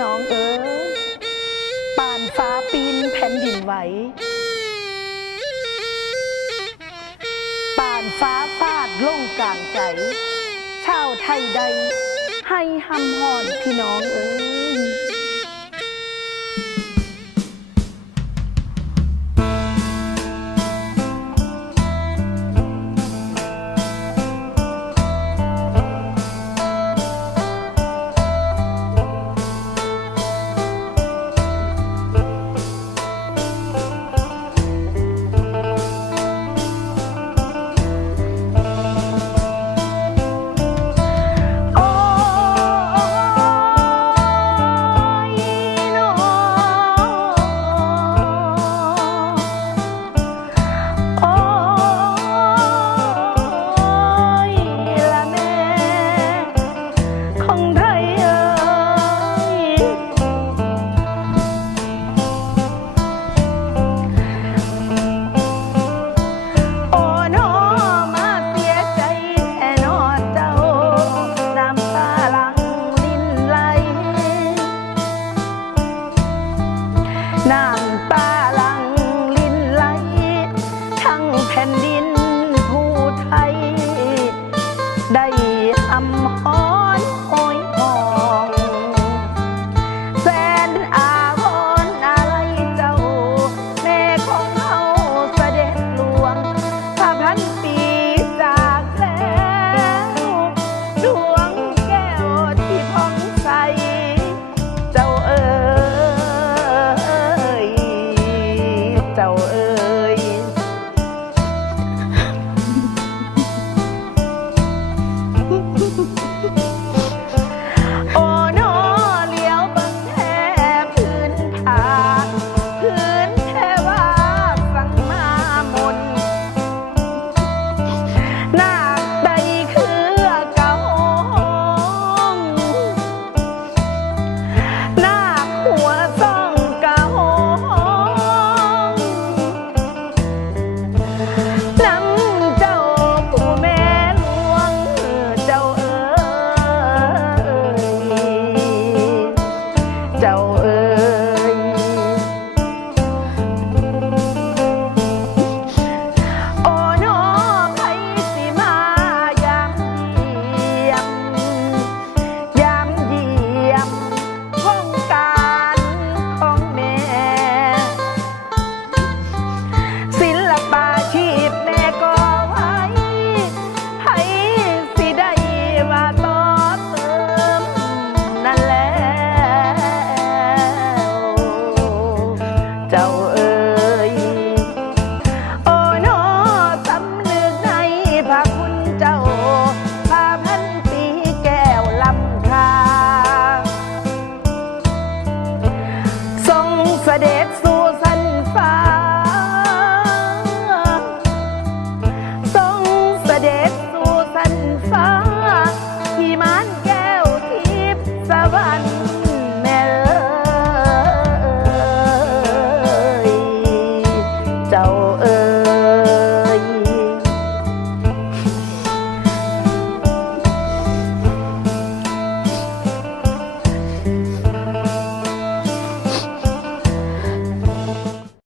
น้องเอ๋ป่านฟ้าปีนแผ่นดินไหวป่านฟ้าฟาดล่งกลางใจ ชาวไทยใด ให้ห้ำหอนพี่น้องเอ๋ น้ำตา Nah.